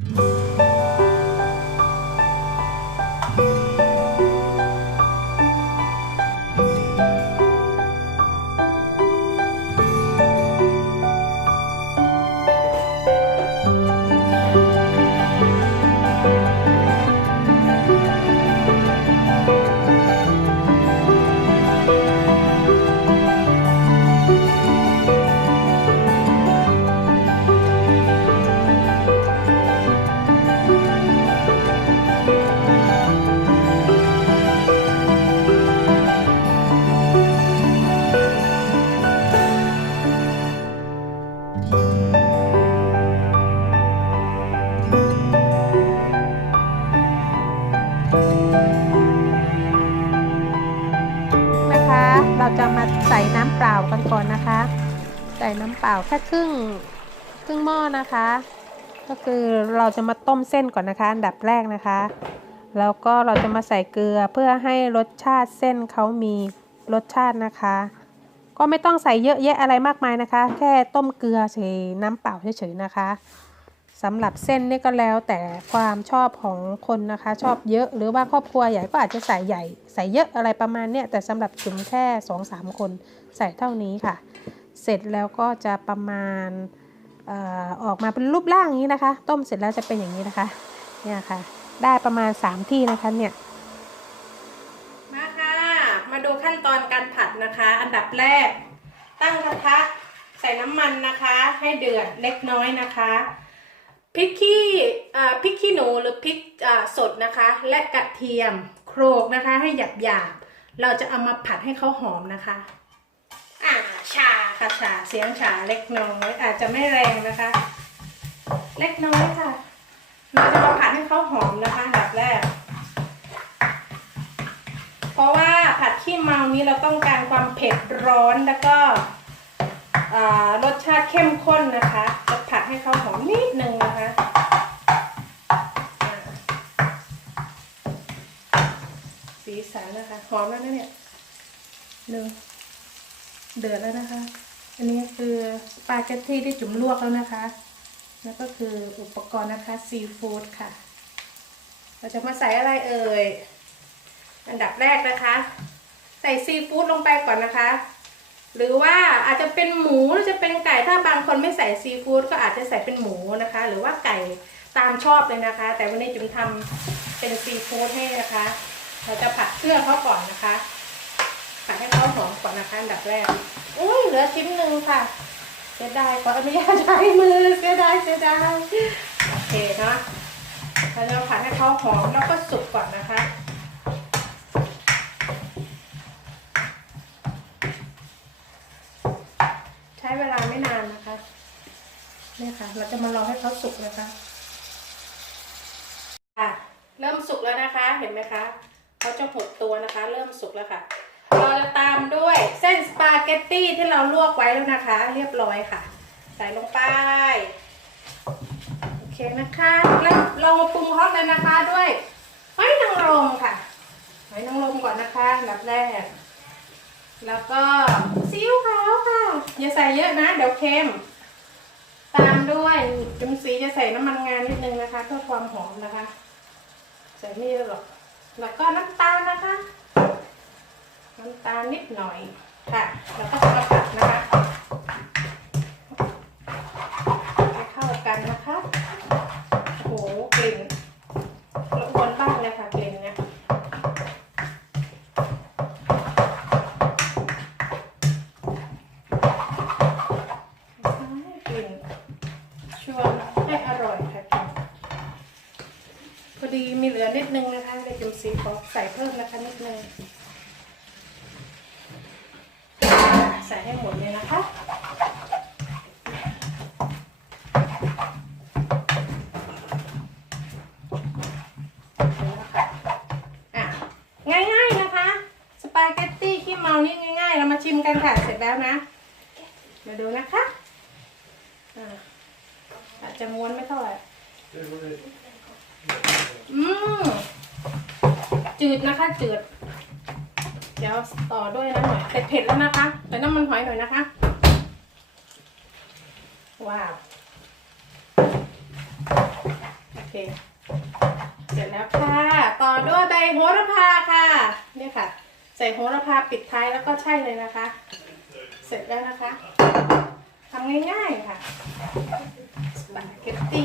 น น้ำเปล่ากันก่อนนะคะ ใส่น้ำเปล่าแค่ครึ่งครึ่งหม้อนะคะ ก็คือเราจะมาต้มเส้นก่อนนะคะ อันดับแรกนะคะ แล้วก็เราจะมาใส่เกลือเพื่อให้รสชาติเส้นเขามีรสชาตินะคะ ก็ไม่ต้องใส่เยอะแยะอะไรมากมายนะคะ แค่ต้มเกลือใส่น้ำเปล่าเฉยๆนะคะ สำหรับเส้นนี่ก็แล้วแต่ความชอบของคนนะคะ ชอบเยอะหรือว่าครอบครัวใหญ่ก็อาจจะใส่ใหญ่ ใส่เยอะอะไรประมาณเนี้ยแต่สำหรับจุ๋มแค่2อสามคนใส่เท่านี้ค่ะ เสร็จแล้วก็จะประมาณเออออกมาเป็นรูปร่างอย่างนี้นะคะ ต้มเสร็จแล้วจะเป็นอย่างนี้นะคะเนี่ยค่ะ ได้ประมาณ 3 ที่นะคะเนี่ยมาค่ะมาดูขั้นตอนการผัดนะคะ อันดับแรก ตั้งกระทะใส่น้ำมันนะคะ ให้เดือดเล็กน้อยนะคะ พริกขี้อ่าพริกขี้หนูหรือพริกอ่าสดนะคะ และกระเทียมโขลกนะคะ ให้หยาบหยาบๆเราจะเอามาผัดให้เขาหอมนะคะ อ่าชาค่ะชาเสียงชาเล็กน้อยอาจจะไม่แรงนะคะ เล็กน้อยค่ะเราจะมาผัดให้เขาหอมนะคะอันดับแรก เพราะว่าผัดขี้เมานี้เราต้องการความเผ็ดร้อนแล้วก็อ่ารสชาติเข้มข้นนะคะจะผัด ให้เขาหอมนิดนึงนะคะสีสันนะคะหอมแล้วนะเนี่ยหนึ่งเดือดแล้วนะคะ อันนี้คือสปาเกตตี้ที่จุ่มลวกแล้วนะคะ แล้วก็คืออุปกรณ์นะคะซีฟู้ดค่ะ เราจะมาใส่อะไรเอ่ย อันดับแรกนะคะ ใส่ซีฟู้ดลงไปก่อนนะคะ หรือว่าอาจจะเป็นหมูหรือจะเป็นไก่ถ้าบางคนไม่ใส่ซีฟู้ดก็อาจจะใส่เป็นหมูนะคะ หรือว่าไก่ตามชอบเลยนะคะ แต่วันนี้จุ๋มทำเป็นซีฟู้ดให้นะคะ เราจะผัดเครื่องเขาก่อนนะคะ ผัดให้เขาหอมก่อนนะคะอันดับแรกอุ้ยเหลือชิ้นหนึ่งค่ะเสียดายขออนุญาตใช้มือเสียดายเสียดายโอเคเนาะเราจะผัดให้เขาหอมแล้วก็สุกก่อนนะคะ ใช้เวลาไม่นานนะคะ เนี่ยค่ะ เราจะมารอให้เขาสุกนะคะค่ะเริ่มสุกแล้วนะคะ เห็นไหมคะเขาจะหดตัวนะคะ เริ่มสุกแล้วค่ะเราจะตามด้วยเส้นสปาเกตตี้ที่เราลวกไว้แล้วนะคะ เรียบร้อยค่ะ ใส่ลงไปโอเคนะคะ แล้วเรามาปรุงรสเลยนะคะด้วยหอยนางรมค่ะหอยนางรมก่อนนะคะอันดับแรก แล้วก็ซีอิ๊วขาวค่ะอย่าใส่เยอะนะ เดี๋ยวเค็ม ตามด้วยจุมสีจะใส่น้ำมันงานนิดนึงนะคะเพื่อความหอมนะคะ ใส่ไม่เยอะหรอก แล้วก็น้ำตาลนะคะ น้ำตาลนิดหน่อยค่ะ แล้วก็จะมาผัดนะคะ พอดีมีเหลือนิดนึงนะคะเดี๋ยจุ่มสีขอใส่เพิ่มนะคะนิดนึงใส่ให้หมดเลยนะคะอะง่ายๆนะคะ สปาเกตตี้ขี้เมานี่ง่ายๆ เรามาชิมกันค่ะ เสร็จแล้วนะ มาดูนะคะอ่าอาจจะม้วนไม่เท่าไหร่ อืมจืดนะคะ จืด เดี๋ยวต่อด้วยนะหน่อยเผ็ดๆแล้วนะคะใส่น้ำมันหอยหน่อยนะคะ ว้าว โอเค เสร็จแล้วค่ะ ต่อด้วยใบโหระพาค่ะ เนี่ยค่ะ ใส่โหระพาปิดท้ายแล้วก็ใช่เลยนะคะ เสร็จแล้วนะคะทำง่ายๆค่ะสปาเกตตี้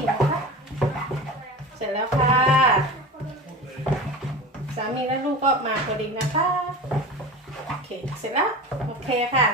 แล้วลูกก็มาพอดีนะคะ โอเค เสร็จแล้ว โอเคค่ะ